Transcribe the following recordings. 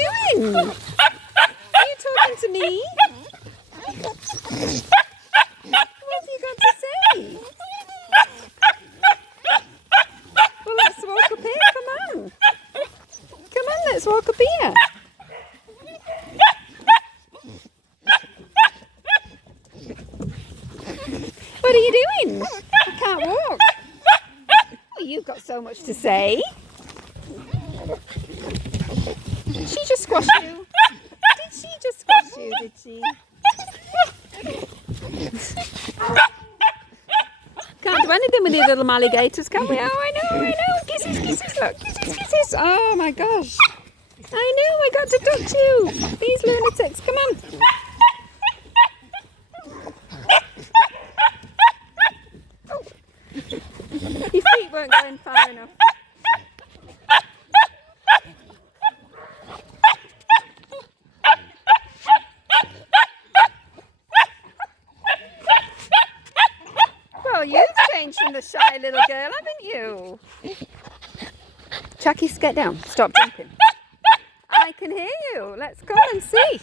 doing? Are you talking to me? What have you got to say? Well, let's walk up here. Come on. Come on, let's walk up here. What are you doing? I can't walk. Well, you've got so much to say. Did she just squash you? Did she just squash you, did she? Can't do anything with these little alligators, can we? Oh, I know. Kisses, look. Kisses. Oh, my gosh. I know, I got to touch you. These lunatics, come on. Oh. Your feet weren't going far enough. Well, you've changed from the shy little girl, haven't you? Chuckies, get down. Stop jumping. I can hear you. Let's go and see.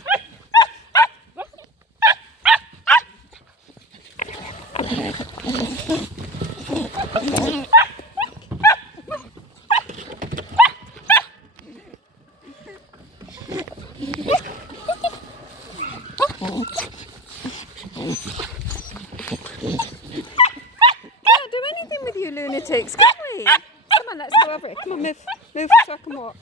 Can't do anything with you lunatics, can we? Come on, let's go over it. Come on, move so I can walk.